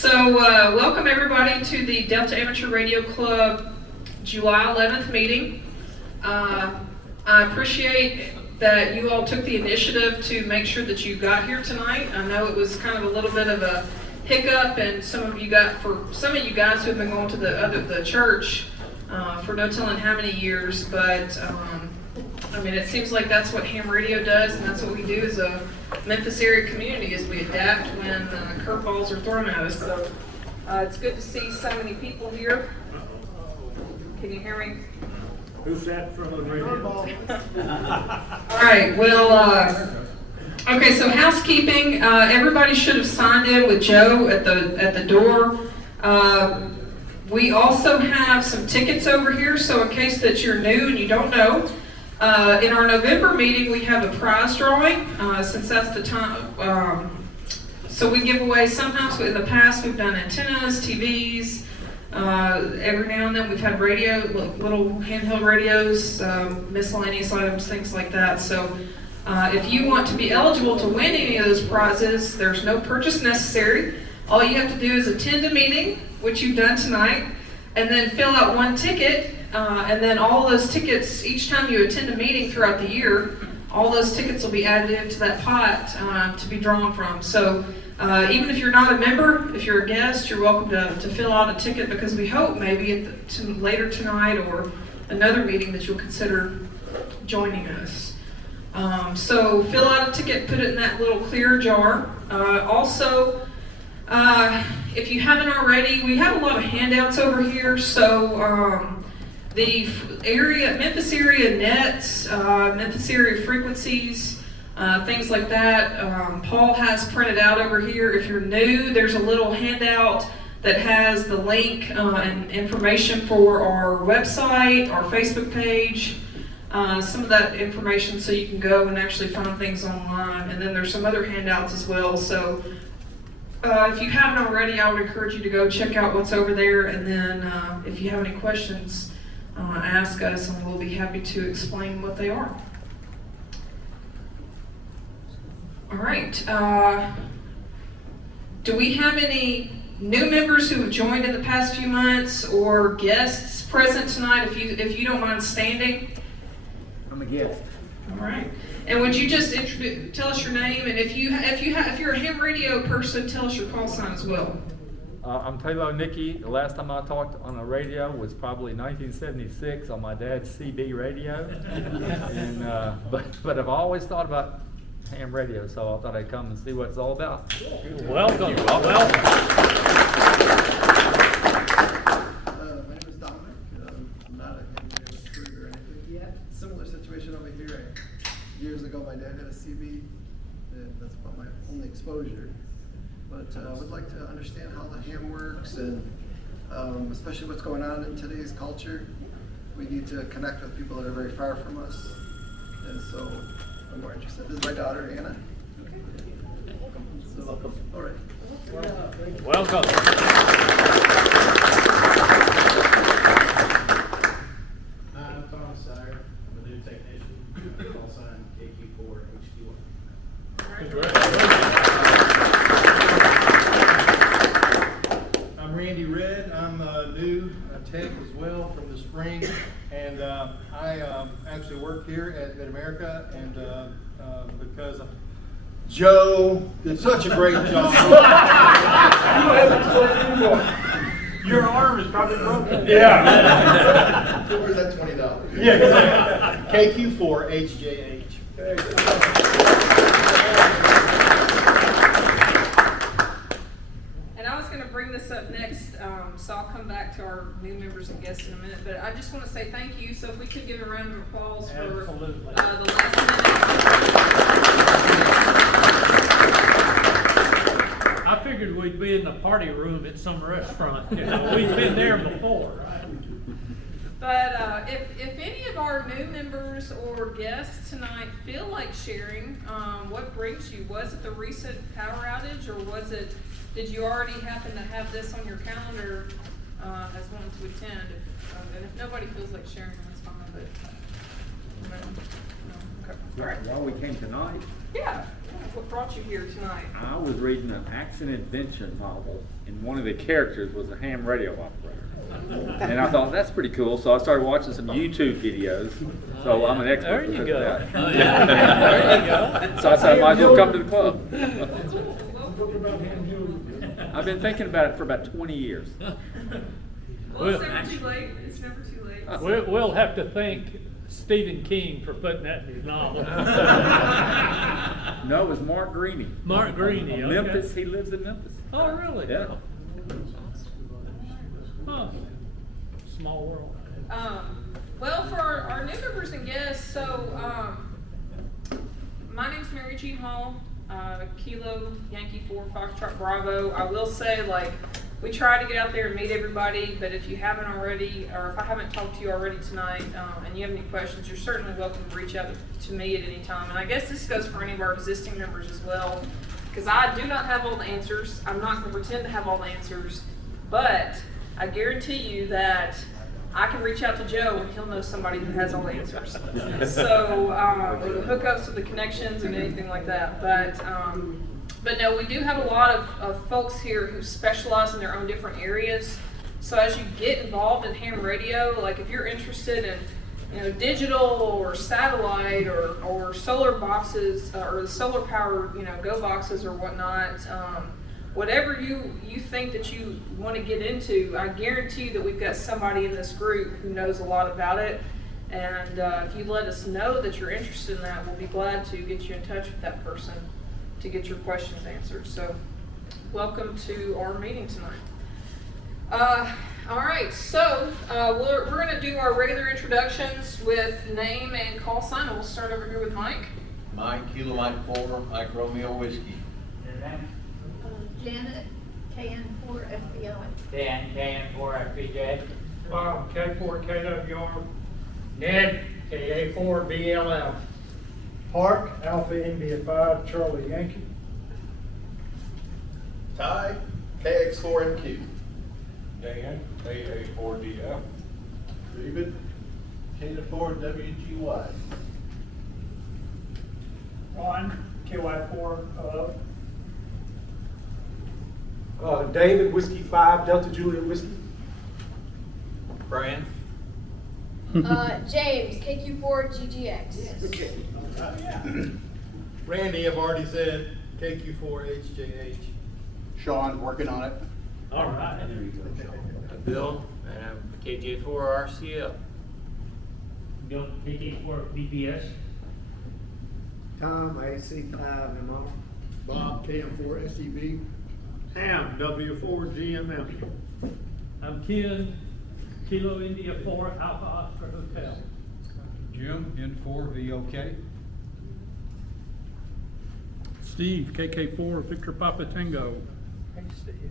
Welcome everybody to the Delta Amateur Radio Club July 11th meeting. I appreciate that you all took the initiative to make sure that you got here tonight. I know it was kind of a little bit of a hiccup, and some of you guys who have been going to the church for no telling how many years, but it seems like that's what ham radio does, and that's what we do as a Memphis area community, is we adapt when curveballs are thrown at us. So it's good to see so many people here. Can you hear me? Who sat from the radio? All right, well, okay, so housekeeping. Everybody should have signed in with Joe at the door. We also have some tickets over here, so in case that you're new and you don't know, in our November meeting we have a prize drawing, since that's the time. So we give away, sometimes in the past we've done antennas, TVs, every now and then we've had little handheld radios, miscellaneous items, things like that. So if you want to be eligible to win any of those prizes, there's no purchase necessary. All you have to do is attend a meeting, which you've done tonight, and then fill out one ticket, and then all those tickets, each time you attend a meeting throughout the year, all those tickets will be added into that pot to be drawn from. So even if you're not a member, if you're a guest, you're welcome to fill out a ticket, because we hope maybe later tonight or another meeting that you'll consider joining us. So fill out a ticket, put it in that little clear jar. Also, if you haven't already, we have a lot of handouts over here. So the Memphis area nets, Memphis area frequencies, things like that. Paul has printed out over here. If you're new, there's a little handout that has the link and information for our website, our Facebook page, some of that information, so you can go and actually find things online. And then there's some other handouts as well. So if you haven't already, I would encourage you to go check out what's over there. And then if you have any questions, ask us, and we'll be happy to explain what they are. All right. Do we have any new members who have joined in the past few months, or guests present tonight? If you don't mind standing. I'm a guest. All right. And would you just tell us your name, and if you're a ham radio person, tell us your call sign as well. I'm Taylor Nicky. The last time I talked on the radio was probably 1976 on my dad's CB radio, and but I've always thought about ham radio, so I thought I'd come and see what it's all about. Welcome. My name is Dominic. I'm not a ham radio recruiter or anything yet. Similar situation over here. Years ago, my dad had a CB. And that's about my only exposure. But I would like to understand how the ham works, and especially what's going on in today's culture. We need to connect with people that are very far from us. And so I'm more interested. This is my daughter, Anna. Okay. Welcome. All right. Welcome. I'm Tom Sire. I'm a new technician. Call sign KQ4 HD1. I'm Randy Red. I'm a new tech as well from the spring, and I actually work here at Mid-America, and because Joe did such a great job. Your arm is probably broken. Yeah. Where's that $20? Yeah, exactly. KQ4 HJH. And I was going to bring this up next, so I'll come back to our new members and guests in a minute. But I just want to say thank you. So if we could give a round of applause for Absolutely. The last minute. I figured we'd be in the party room at some restaurant. We've been there before. But if any of our new members or guests tonight feel like sharing, what brings you? Was it the recent power outage, or did you already happen to have this on your calendar as one to attend? And if nobody feels like sharing, then that's fine. But no. Okay. All right. Well, we came tonight. Yeah. What brought you here tonight? I was reading an action adventure novel, and one of the characters was a ham radio operator. And I thought, that's pretty cool, so I started watching some YouTube videos. So I'm an expert. There you because go. of that. Oh, yeah. There you go. So I said I might as well come to the club. I've been thinking about it for about 20 years. Well, it's never too late. It's never too late. We'll have to thank Stephen King for putting that in his novel. No, it was Mark Greeny. Mark Greeny, okay. Memphis, he lives in Memphis. Oh, really? Yeah. Huh. Small world. Well, for our new members and guests, so my name's Mary Jean Hall, Kilo Yankee 4 Foxtrot Bravo. I will say, like, we try to get out there and meet everybody, but if you haven't already, or if I haven't talked to you already tonight, and you have any questions, you're certainly welcome to reach out to me at any time. And I guess this goes for any of our existing members as well, because I do not have all the answers. I'm not going to pretend to have all the answers, but I guarantee you that I can reach out to Joe and he'll know somebody who has all the answers. So, with the hookups, with the connections, and anything like that. But no, we do have a lot of folks here who specialize in their own different areas. So as you get involved in ham radio, like if you're interested in digital or satellite or solar boxes or the solar powered go boxes or whatnot, whatever you think that you want to get into, I guarantee that we've got somebody in this group who knows a lot about it. And if you let us know that you're interested in that, we'll be glad to get you in touch with that person to get your questions answered. So welcome to our meeting tonight. All right, so we're going to do our regular introductions with name and call sign, and we'll start over here with Mike. Mike, Kilo Mike 4, Mike Romeo Whiskey. Janet, KN4 FBI. Dan, KN4 FPJ. Bob, K4 KWR. Ned, KA4 BLF. Park, Alpha India 5, Charlie Yankee. Ty, KX4MQ. Dan, AA4DF. David, K4WGY. Ron, KY4 David, Whiskey 5, Delta Juliet Whiskey. Brian. James, KQ4 GGX. Okay. Randy, I've already said KQ4HJH. Sean, working on it. All right. Bill, and I'm KJ4 RCL. Bill, KK4 BBS. Tom, AC5MO. Bob, KM4 SEB. Ham, W4 GMM. I'm Ken, Kilo India 4 Alpha Oscar Hotel. Jim, N4 VOK. Steve, KK4 Victor Papa Tango.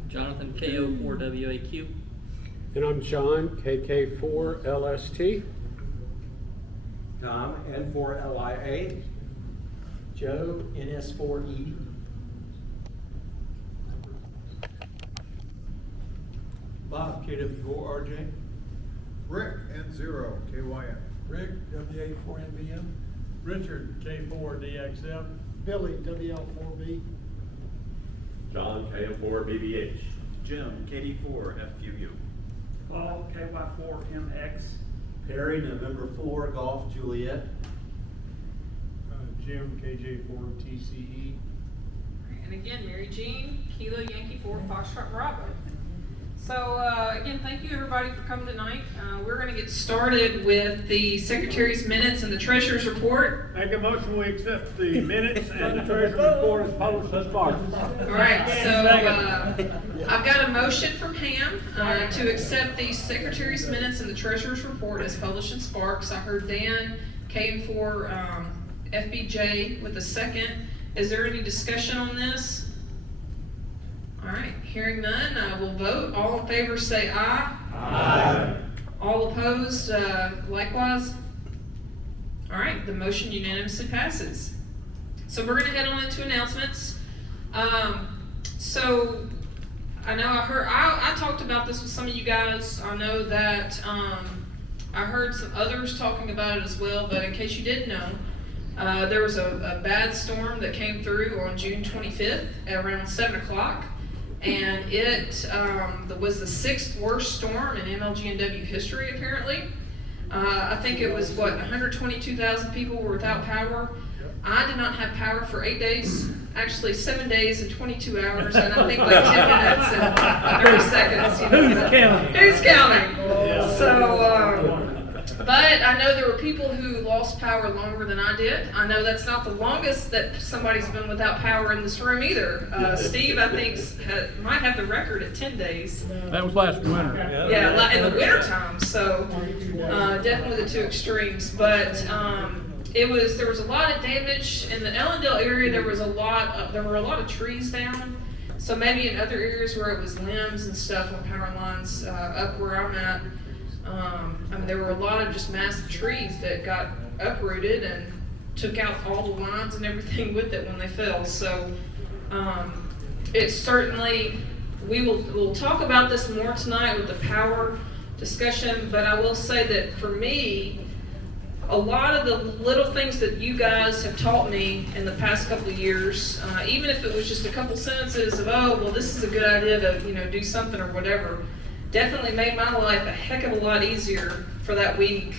Jonathan, KO4 WAQ. And I'm John, KK4 LST. Tom, N4LIA. Joe, NS4E. Bob, KW4RJ. Rick, N0 KYM. Rick, WA4NBM. Richard, K4DXF. Billy, WL4B. John, KM4 BBH. Jim, KD4 FQU. Paul, KY4MX. Perry, November 4 Golf Juliet. Jim, KJ4 TCE. And again, Mary Jean, Kilo Yankee 4 Foxtrot Bravo. So again, thank you everybody for coming tonight. We're going to get started with the Secretary's minutes and the Treasurer's report. Make a motion, we accept the minutes and the treasurer's report as published thus far. All right, so I've got a motion from Pam to accept the Secretary's minutes and the Treasurer's report as published in Sparks. I heard Dan came for FBJ with a second. Is there any discussion on this? All right, hearing none, we'll vote. All in favor say aye. Aye. All opposed, likewise. All right, the motion unanimously passes. So we're gonna head on into announcements. So I know I talked about this with some of you guys. I know that I heard some others talking about it as well, but in case you didn't know, There was a bad storm that came through on June 25th at around 7 o'clock, and it was the 6th worst storm in MLGNW history, apparently. I think it was, 122,000 people were without power. I did not have power for 8 days, actually 7 days and 22 hours, and I think like 10 minutes and 30 seconds. Who's counting? Who's counting? So, but I know there were people who lost power longer than I did. I know that's not the longest that somebody's been without power in this room either. Steve, I think, might have the record at 10 days. That was last winter. Yeah, in the winter time. So definitely the two extremes. But there was a lot of damage in the Ellendale area. There were a lot of trees down. So maybe in other areas where it was limbs and stuff on power lines up where I'm at. There were a lot of just massive trees that got uprooted and took out all the lines and everything with it when they fell. So it's certainly, we'll talk about this more tonight with the power discussion, but I will say that for me, a lot of the little things that you guys have taught me in the past couple of years, even if it was just a couple sentences of, oh, well, this is a good idea to, do something or whatever, definitely made my life a heck of a lot easier for that week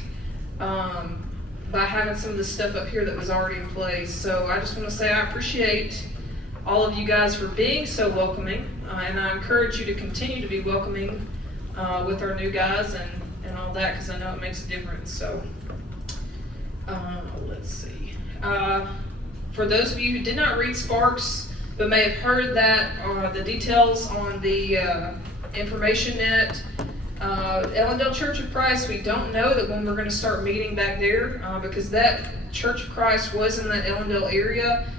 by having some of the stuff up here that was already in place. So I just want to say I appreciate all of you guys for being so welcoming, and I encourage you to continue to be welcoming with our new guys and all that, because I know it makes a difference. So let's see. For those of you who did not read Sparks but may have heard that the details on the information net, Ellendale Church of Christ, we don't know that when we're going to start meeting back there because that Church of Christ was in that Ellendale area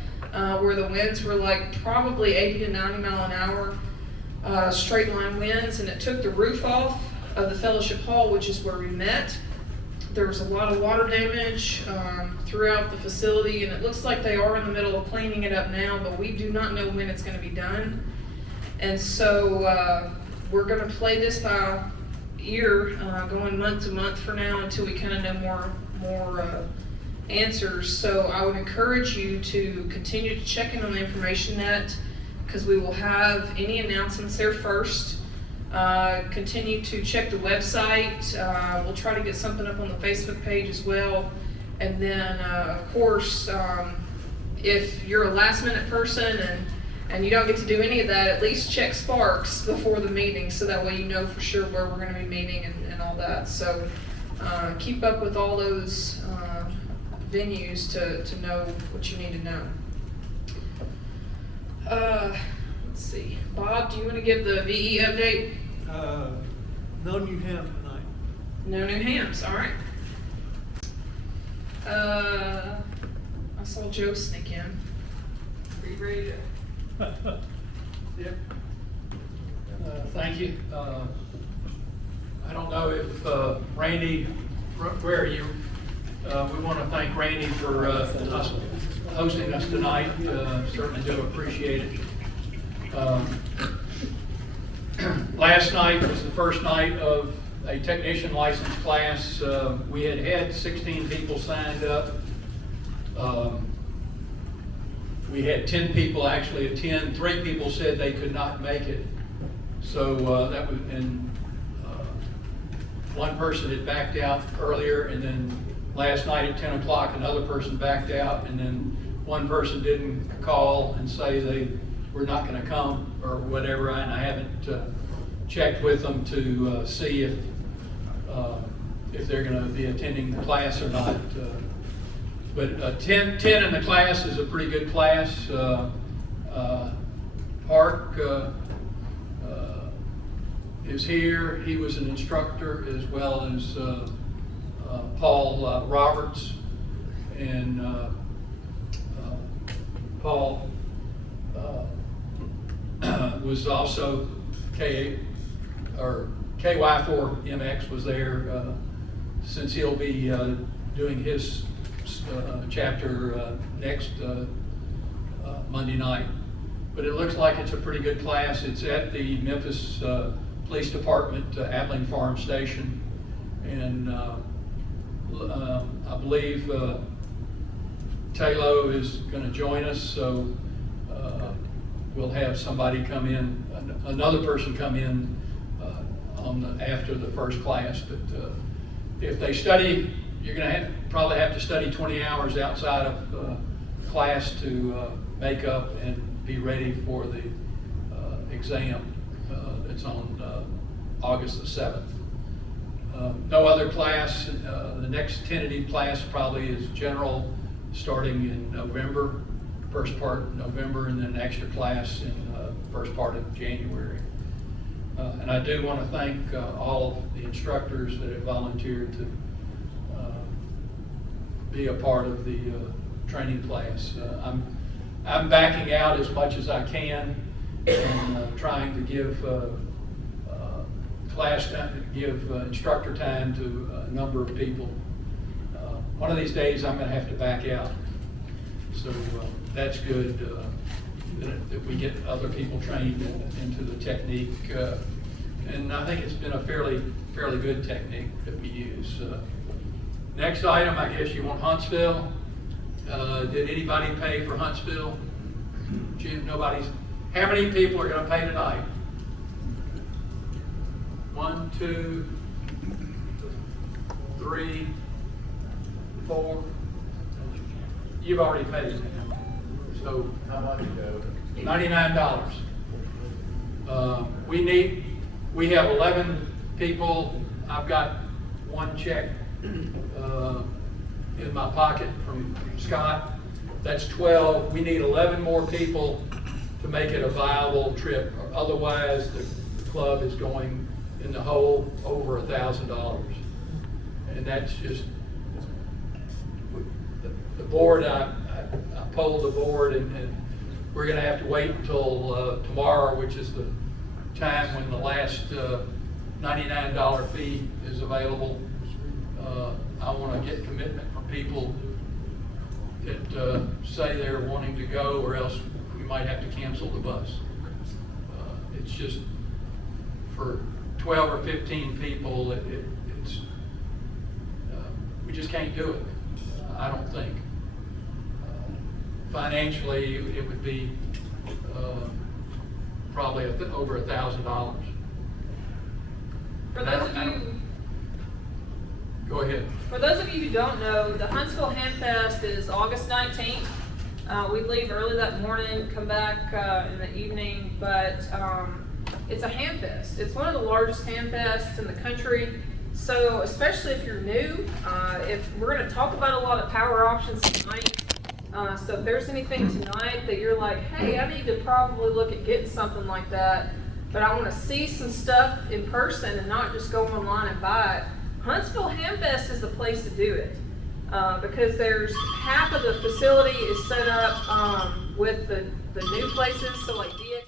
where the winds were like probably 80 to 90 mile an hour straight line winds, and it took the roof off of the fellowship hall, which is where we met. There was a lot of water damage throughout the facility, and it looks like they are in the middle of cleaning it up now, but we do not know when it's going to be done. And so we're going to play this by ear, going month to month for now until we kind of know more answers. So I would encourage you to continue to check in on the information net, because we will have any announcements there first. Continue to check the website. We'll try to get something up on the Facebook page as well. And then, of course, if you're a last minute person and you don't get to do any of that, at least check Sparks before the meeting, so that way you know for sure where we're going to be meeting and all that. So keep up with all those venues to know what you need to know. Let's see. Bob, do you want to give the VE update? No new hams tonight. No new hams, all right. I saw Joe sneak in. Are you ready to? Yep. Thank you. I don't know if Randy, where are you? We want to thank Randy for us hosting us tonight. Certainly do appreciate it. Last night was the first night of a technician license class. We had 16 people signed up. We had 10 people actually attend. 3 people said they could not make it. So that was, and one person had backed out earlier, and then last night at 10 o'clock another person backed out, and then one person didn't call and say they were not going to come or whatever, and I haven't checked with them to see if they're going to be attending the class or not. But 10 in the class is a pretty good class. Park is here. He was an instructor, as well as Paul Roberts, and Paul was also KY4MX was there, since he'll be doing his chapter next Monday night. But it looks like it's a pretty good class. It's at the Memphis Police Department, Abilene Farm Station, and I believe Taylo is gonna join us, so, we'll have somebody come in, another person come in, after the first class, but, if they study, you're gonna probably have to study 20 hours outside of, class to, make up and be ready for the, exam, that's on, August the 7th. No other class, the next tentative class probably is general, starting in November, first part of November, and then an extra class in first part of January. And I do want to thank all of the instructors that have volunteered to be a part of the training class. I'm backing out as much as I can and trying to give class time, give instructor time to a number of people. One of these days I'm going to have to back out. So that's good that we get other people trained into the technique. And I think it's been a fairly good technique that we use. Next item, I guess you want Huntsville. Did anybody pay for Huntsville? Jim, nobody's. How many people are going to pay tonight? 1, 2, 3, 4. You've already paid. So How much ago? $99. We have 11 people. I've got one check in my pocket from Scott. That's 12. We need 11 more people to make it a viable trip. Otherwise, the club is going in the hole over $1,000. And that's just, the board, I polled the board, and we're gonna have to wait until tomorrow, which is the time when the last $99 fee is available. I wanna get commitment from people that say they're wanting to go, or else we might have to cancel the bus. It's just, for 12 or 15 people, it's we just can't do it, I don't think. Financially, it would be probably over $1,000. For those of you, Go ahead. For those of you who don't know, the Huntsville Hand Fest is August 19th. We leave early that morning, come back in the evening, but it's a hand fest. It's one of the largest hand fests in the country. So especially if you're new, if we're going to talk about a lot of power options tonight. So if there's anything tonight that you're like, hey, I need to probably look at getting something like that, but I want to see some stuff in person and not just go online and buy it, Huntsville Hand Fest is the place to do it. Because there's half of the facility is set up with the new places, so like DX.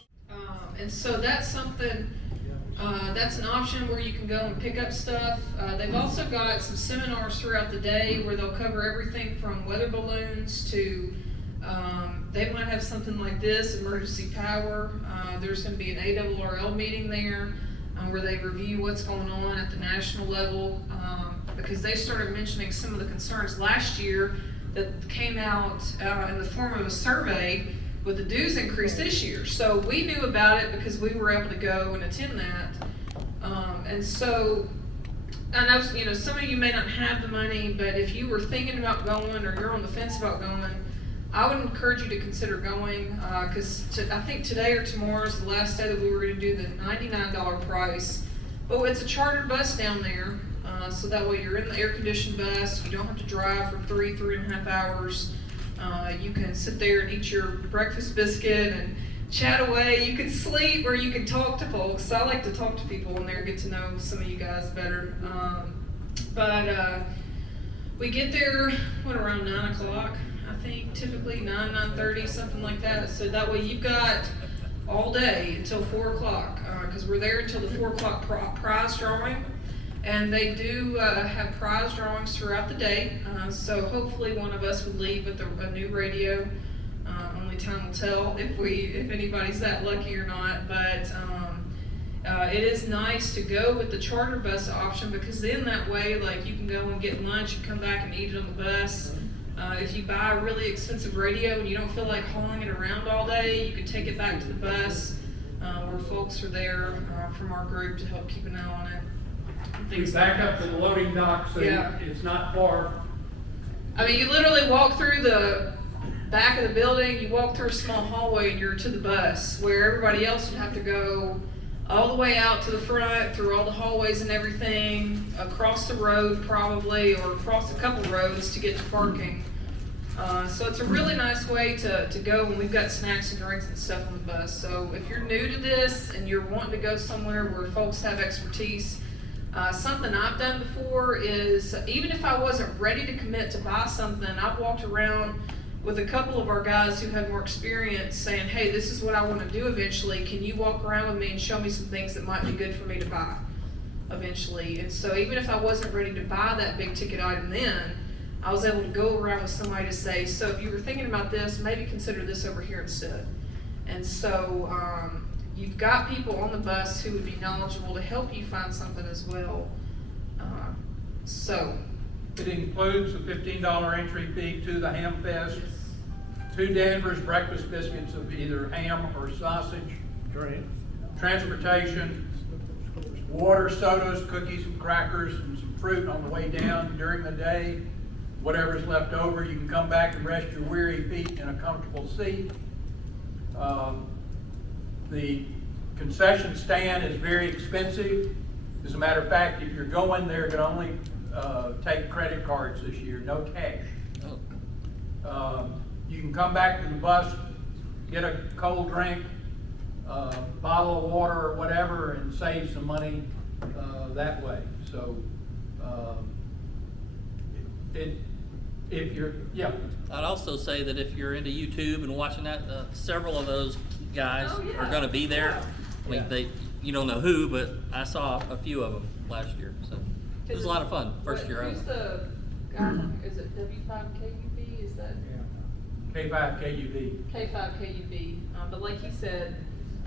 And so that's something, that's an option where you can go and pick up stuff. They've also got some seminars throughout the day where they'll cover everything from weather balloons to, they might have something like this, emergency power. There's going to be an ARRL meeting there where they review what's going on at the national level, because they started mentioning some of the concerns last year that came out in the form of a survey with the dues increase this year. So we knew about it because we were able to go and attend that. And so I know, you know, some of you may not have the money, but if you were thinking about going or you're on the fence about going, I would encourage you to consider going, because I think today or tomorrow is the last day that we were going to do the $99 price. But it's a chartered bus down there, so that way you're in the air-conditioned bus. You don't have to drive for 3.5 hours. You can sit there and eat your breakfast biscuit and chat away. You can sleep or you can talk to folks. I like to talk to people in there, get to know some of you guys better. But we get there, around 9 o'clock, I think, typically 9:30, something like that. So that way you've got all day until 4 o'clock, because we're there until the 4 o'clock prize drawing. And they do have prize drawings throughout the day. So hopefully one of us would leave with a new radio. Only time will tell if anybody's that lucky or not. But it is nice to go with the charter bus option, because then that way, like, you can go and get lunch and come back and eat it on the bus. If you buy a really expensive radio and you don't feel like hauling it around all day, you can take it back to the bus, where folks are there from our group to help keep an eye on it. We back up to the loading dock, so Yeah. it's not far. I mean, you literally walk through the back of the building, you walk through a small hallway and you're to the bus, where everybody else would have to go all the way out to the front, through all the hallways and everything, across the road probably, or across a couple roads to get to parking. So it's a really nice way to go when we've got snacks and drinks and stuff on the bus. So if you're new to this and you're wanting to go somewhere where folks have expertise, something I've done before is, even if I wasn't ready to commit to buy something, I've walked around with a couple of our guys who had more experience saying, hey, this is what I want to do eventually. Can you walk around with me and show me some things that might be good for me to buy eventually? And so even if I wasn't ready to buy that big ticket item then, I was able to go around with somebody to say, so if you were thinking about this, maybe consider this over here instead. And so you've got people on the bus who would be knowledgeable to help you find something as well. So It includes a $15 entry fee to the Ham Fest, 2 Danvers breakfast biscuits of either ham or sausage, Drink. transportation, water, sodas, cookies and crackers, and some fruit on the way down during the day. Whatever's left over, you can come back and rest your weary feet in a comfortable seat. The concession stand is very expensive. As a matter of fact, if you're going, they're gonna only take credit cards this year, no cash. You can come back to the bus, get a cold drink, bottle of water or whatever, and save some money that way. So if you're, yeah. I'd also say that if you're into YouTube and watching that, several of those guys Oh, yeah. are going to be there. I mean, Yeah. you don't know who, but I saw a few of them last year, so it was a lot of fun. First year Who's out. the guy, is it W5KUB, is that? K5 KUV. K5KUB, but like he said,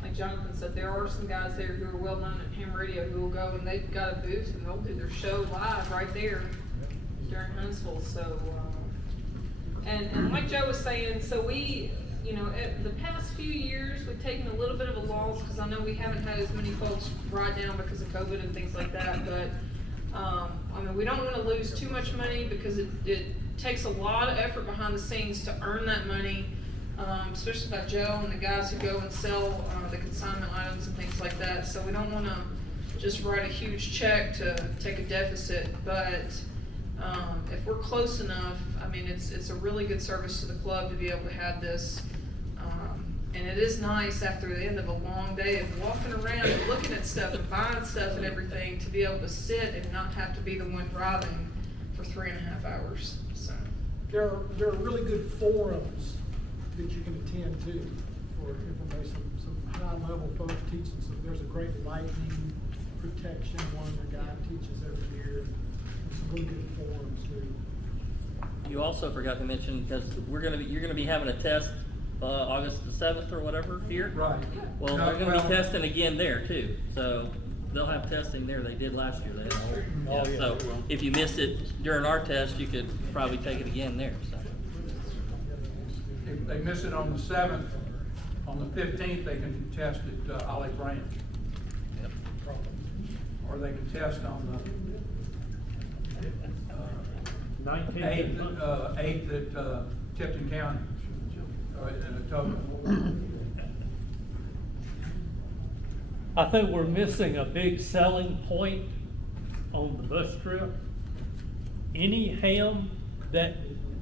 like Jonathan said, there are some guys there who are well known at ham radio who will go and they've got a booth and they'll do their show live right there during Huntsville, so, and like Joe was saying, so we, you know, the past few years, we've taken a little bit of a loss, because I know we haven't had as many folks ride down because of COVID and things like that, but, I mean, we don't want to lose too much money, because it takes a lot of effort behind the scenes to earn that money, especially by Joe and the guys who go and sell the consignment items and things like that. So we don't want to just write a huge check to take a deficit, but if we're close enough, I mean, it's a really good service to the club to be able to have this. And it is nice after the end of a long day of walking around and looking at stuff and buying stuff and everything, to be able to sit and not have to be the one driving for 3.5 hours, so. There are really good forums that you can attend to for information, some high-level folks teaching. So there's a great lightning protection one the guy teaches every year, and some really good forums too. You also forgot to mention, because you're gonna be having a test August the 7th or whatever here. Right. Well, No, they're gonna well- be testing again there too, so they'll have testing there. They did last year. Oh, yeah, So they will. if you missed it during our test, you could probably take it again there, so. If they miss it on the 7th, on the 15th, they can test at Olive Branch. Or they can test on the 8th at Tipton County, in a total. I think we're missing a big selling point on the bus trip. Any ham that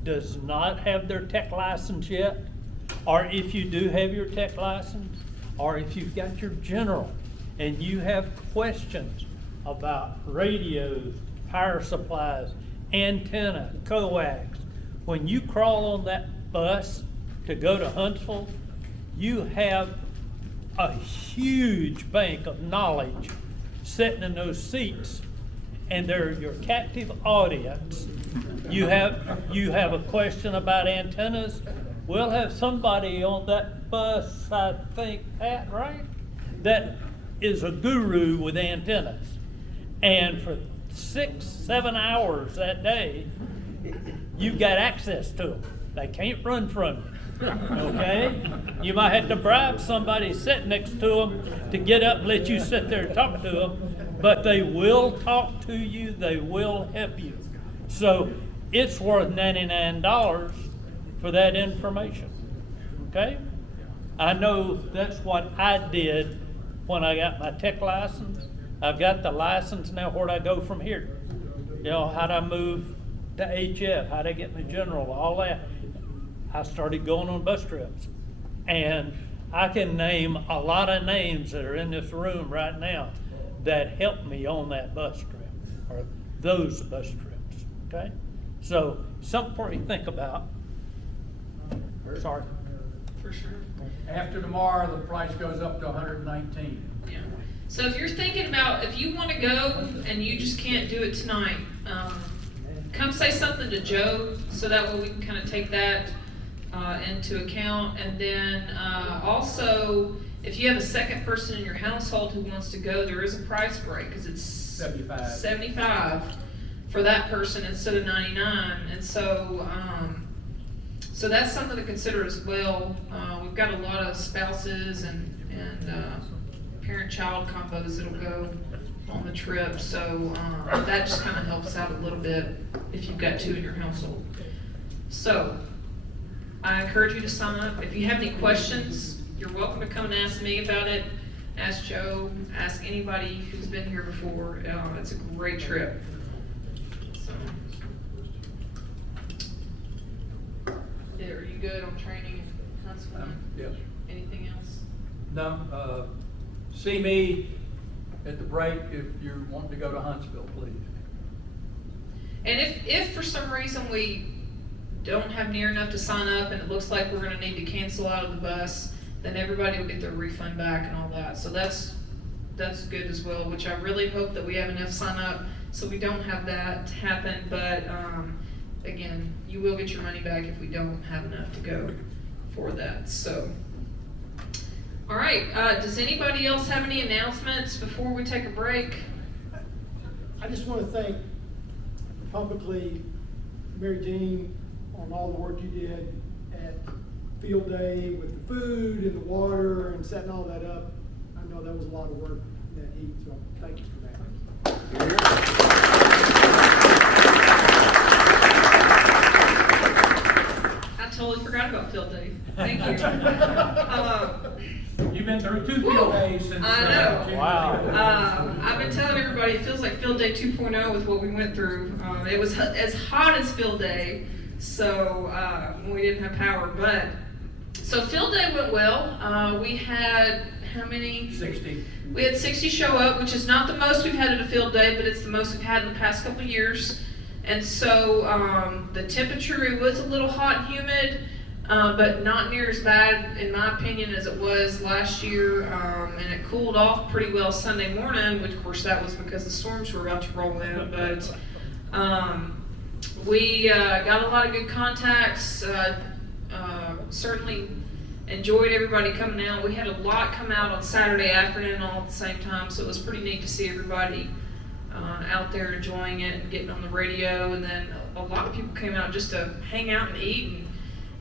does not have their tech license yet, or if you do have your tech license, or if you've got your general and you have questions about radios, power supplies, antenna, coax, when you crawl on that bus to go to Huntsville, you have a huge bank of knowledge sitting in those seats, and they're your captive audience. You have a question about antennas, we'll have somebody on that bus, I think, Pat, right? That is a guru with antennas. And for 6-7 hours that day, you got access to them. They can't run from you, okay? You might have to bribe somebody sitting next to them to get up and let you sit there and talk to them, but they will talk to you, they will help you. So it's worth $99 for that information, okay? I know that's what I did when I got my tech license. I've got the license now. Where'd I go from here? You know, how'd I move to HF? How'd I get my general? All that. I started going on bus trips. And I can name a lot of names that are in this room right now that helped me on that bus trip, or those bus trips, okay? So, something for you to think about. Sorry. For sure. After tomorrow, the price goes up to 119. Yeah. So if you're thinking about, if you want to go and you just can't do it tonight, come say something to Joe, so that way we can kind of take that into account. And then also, if you have a second person in your household who wants to go, there is a price break, because it's 75 for that person instead of 99. And so so that's something to consider as well. We've got a lot of spouses and parent-child combos that'll go on the trip, so that just kind of helps out a little bit if you've got 2 in your household. So I encourage you to sign up. If you have any questions, you're welcome to come and ask me about it. Ask Joe, ask anybody who's been here before. It's a great trip. So, yeah, are you good on training and Huntsville? Yes. Anything else? No, see me at the break if you're wanting to go to Huntsville, please. And if for some reason we don't have near enough to sign up and it looks like we're gonna need to cancel out of the bus, then everybody will get their refund back and all that. So that's good as well, which I really hope that we have enough sign up so we don't have that happen. But again, you will get your money back if we don't have enough to go for that. So, all right, does anybody else have any announcements before we take a break? I just want to thank publicly Mary Jean on all the work you did at Field Day with the food and the water and setting all that up. I know that was a lot of work in that heat, so thank you for that. I totally forgot about Field Day. Thank you. You've been through 2 field days since. I know. Wow. I've been telling everybody it feels like Field Day 2.0 with what we went through. It was as hot as Field Day, so when we didn't have power. But so Field Day went well. We had how many? 60. We had 60 show up, which is not the most we've had at a field day, but it's the most we've had in the past couple of years. And so the temperature, it was a little hot and humid, but not near as bad, in my opinion, as it was last year. And it cooled off pretty well Sunday morning, which of course that was because the storms were about to roll in. But we got a lot of good contacts. Certainly enjoyed everybody coming out. We had a lot come out on Saturday afternoon all at the same time, so it was pretty neat to see everybody out there enjoying it and getting on the radio. And then a lot of people came out just to hang out and eat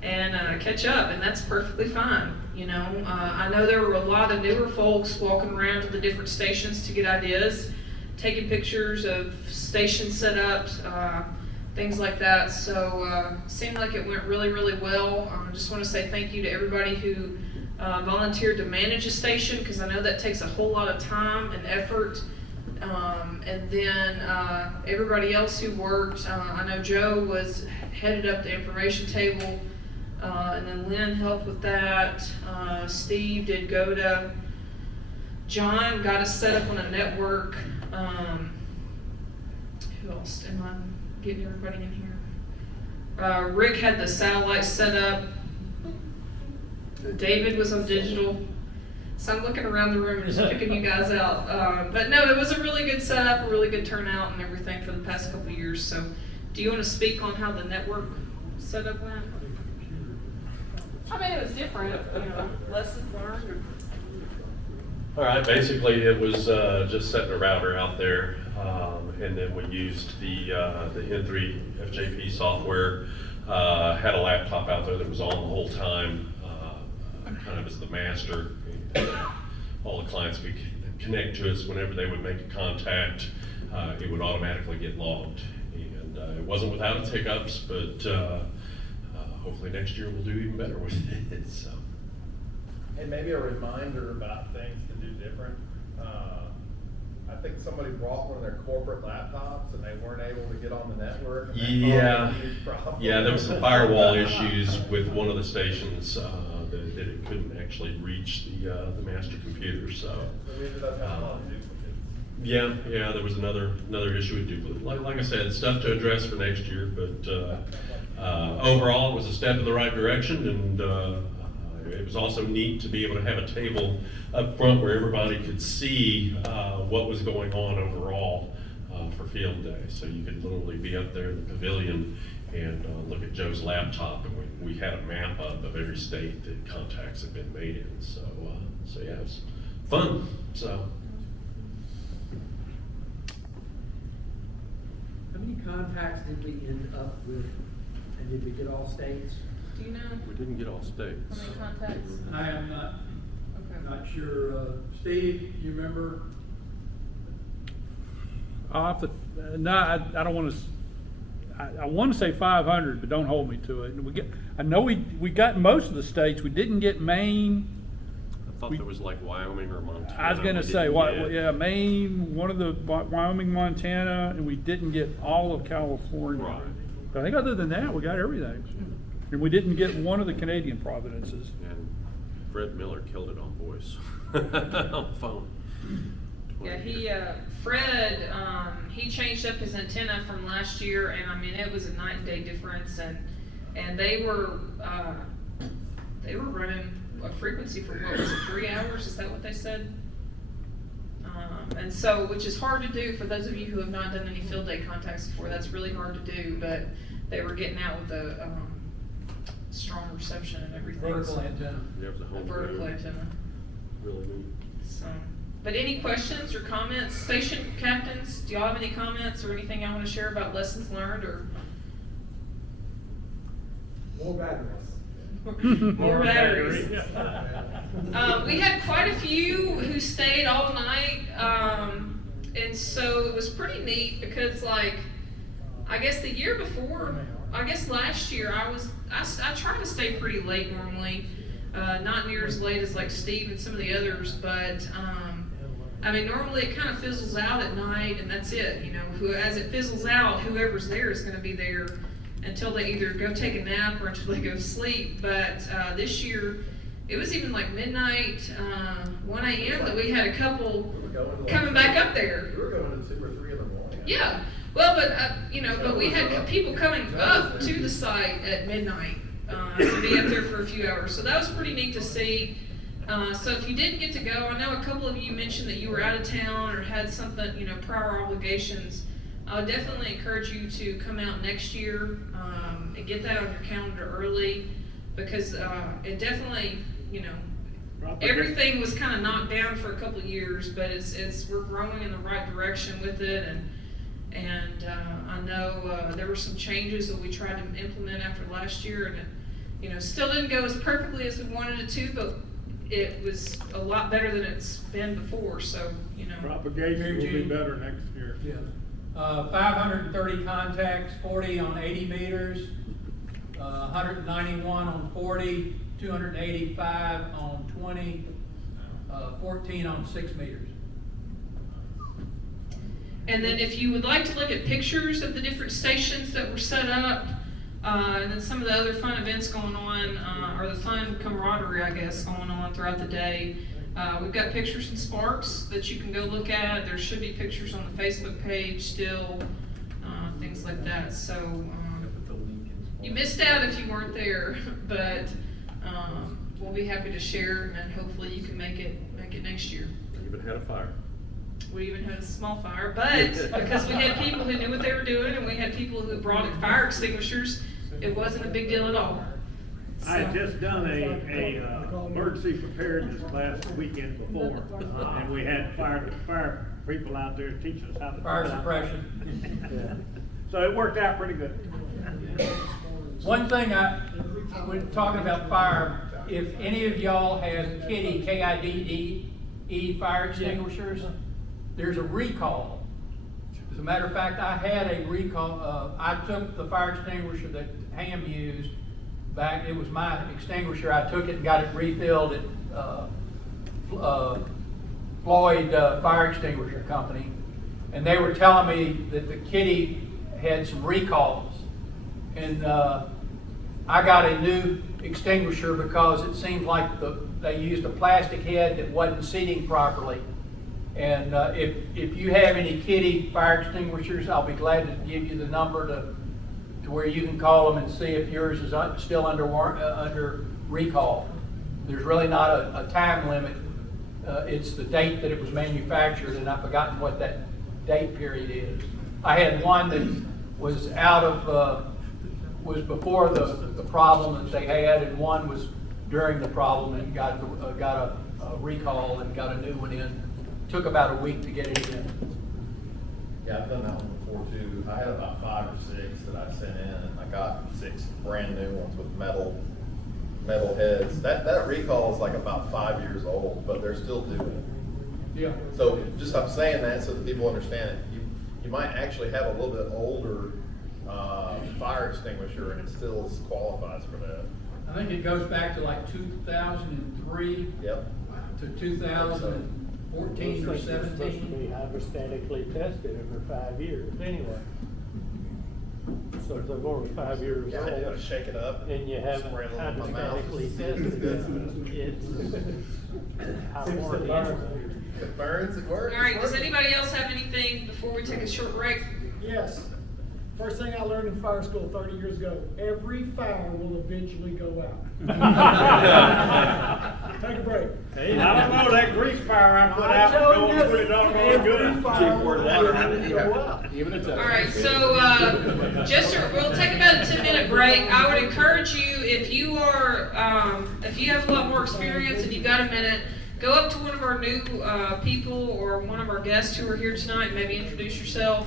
and catch up, and that's perfectly fine. You know, I know there were a lot of newer folks walking around to the different stations to get ideas, taking pictures of station setups, things like that. So seemed like it went really, really well. I just want to say thank you to everybody who volunteered to manage a station, because I know that takes a whole lot of time and effort. And then everybody else who worked, I know Joe was headed up the information table, and then Lynn helped with that. Steve did go to, John got us set up on a network. Who else? Am I getting everybody in here? Rick had the satellite set up. David was on digital. So I'm looking around the room and just picking you guys out. But no, it was a really good setup, a really good turnout and everything for the past couple of years. So do you want to speak on how the network setup went? I mean, it was different, you know, lessons learned. All right, basically it was just setting a router out there, and then we used the N3 FJP software. Had a laptop out there that was on the whole time, kind of as the master. And, all the clients would connect to us whenever they would make a contact. It would automatically get logged, and it wasn't without its hiccups, but hopefully next year we'll do even better with it. So. And maybe a reminder about things to do different. I think somebody brought one of their corporate laptops and they weren't able to get on the network. And Yeah, that caused a huge problem. yeah, there was some firewall issues with one of the stations that it couldn't actually reach the master computer. So we ended up having a lot of duplicates. yeah, there was another issue with duplicate. Like I said, stuff to address for next year, but overall it was a step in the right direction, and it was also neat to be able to have a table up front where everybody could see what was going on overall for field day. So you could literally be up there in the pavilion and look at Joe's laptop, and we had a map up of every state that contacts had been made in. So yeah, it was fun. So. How many contacts did we end up with, and did we get all states? Do you know We didn't get all states. how many contacts? I am not Okay. sure. Steve, you remember? I'll have to, no, I don't want to, I want to say 500, but don't hold me to it. I know we got most of the states. We didn't get Maine. I thought there was like Wyoming or Montana. I was going to we say, didn't get. yeah, Maine, one of the Wyoming, Montana, and we didn't get all of California. Right. But I think other than that, we got everything. And we didn't get one of the Canadian providences. And Fred Miller killed it on voice on the phone. Yeah, Fred, he changed up his antenna from last year, and I mean, it was a night and day difference, and they were running a frequency for, what was it, 3 hours? Is that what they said? And so, which is hard to do for those of you who have not done any field day contacts before. That's really hard to do, but they were getting out with a strong reception and everything. Vertical antenna. There was a A home vertical antenna. Really neat. So, but any questions or comments? Station captains, do y'all have any comments or anything I want to share about lessons learned or? More batteries. More batteries. We had quite a few who stayed all night, and so it was pretty neat because, like, I guess the year before, I guess last year, I try to stay pretty late normally, not near as late as like Steve and some of the others, but I mean, normally it kind of fizzles out at night, and that's it. You know, as it fizzles out, whoever's there is going to be there until they either go take a nap or until they go to sleep. But this year, it was even like midnight, 1 a.m. that we had a couple coming back up there. We were going to 2 or 3 in the morning. Yeah, well, but you know, but we had people coming up to the site at midnight to be up there for a few hours. So that was pretty neat to see. So if you didn't get to go, I know a couple of you mentioned that you were out of town or had something, you know, prior obligations. I would definitely encourage you to come out next year and get that on your calendar early, because it definitely, you know, everything was kind of knocked down for a couple of years, but we're growing in the right direction with it, and I know there were some changes that we tried to implement after last year, and it, you know, still didn't go as perfectly as we wanted it to, but it was a lot better than it's been before. So, you know, Propagation will be better next year. Yeah. 530 contacts, 40 on 80 meters, 191 on 40, 285 on 20, 14 on 6 meters. and then if you would like to look at pictures of the different stations that were set up, and then some of the other fun events going on, or the fun camaraderie, I guess, going on throughout the day. We've got pictures and sparks that you can go look at. There should be pictures on the Facebook page still, things like that. So you missed out if you weren't there, but we'll be happy to share, and hopefully you can make it next year. We even had a fire. We even had a small fire, but because we had people who knew what they were doing, and we had people who brought fire extinguishers, it wasn't a big deal at all. I had just done a emergency preparedness class the weekend before, and we had fire people out there teaching us how to. Fire suppression. Yeah. So it worked out pretty good. One thing when talking about fire, if any of y'all has KIDDE, K-I-D-D-E fire extinguishers, there's a recall. As a matter of fact, I had a recall. I took the fire extinguisher that Ham used back. It was my extinguisher. I took it and got it refilled at Floyd Fire Extinguisher Company, and they were telling me that the KIDDE had some recalls, and I got a new extinguisher because it seemed like they used a plastic head that wasn't seating properly. And if you have any KIDDE fire extinguishers, I'll be glad to give you the number to where you can call them and see if yours is still under recall. There's really not a time limit. It's the date that it was manufactured, and I've forgotten what that date period is. I had one that was was before the problem that they had, and one was during the problem and got a recall and got a new one in. Took about a week to get it in. Yeah, I've done that one before too. I had about 5 or 6 that I sent in, and I got 6 brand new ones with metal heads. That recall is like about 5 years old, but they're still doing it. Yeah. So I'm saying that so that people understand it. You might actually have a little bit older fire extinguisher, and it still qualifies for that. I think it goes back to like 2003 Yep. to 2014 or Those things are supposed to 17. be hydrostatically tested every 5 years anyway. So if they're over 5 years Yeah, you gotta old, shake it up. and you haven't spray it in my mouth. hydrostatically tested it, it's high warranty anyway. It burns, it works. All right, does anybody else have anything before we take a short break? Yes. First thing I learned in fire school 30 years ago, every fire will eventually go out. Take a break. Hey, I don't know, that grease fire I put out was going pretty doggone good. Every fire will eventually go out. Even a All right, so we'll take about a 10-minute break. I would encourage you, if you have a lot more experience and you've got a minute, go up to one of our new people or one of our guests who are here tonight. Maybe introduce yourself.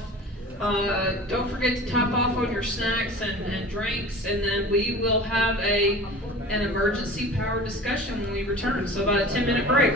Don't forget to top off on your snacks and drinks, and then we will have an emergency power discussion when we return. So about a 10-minute break.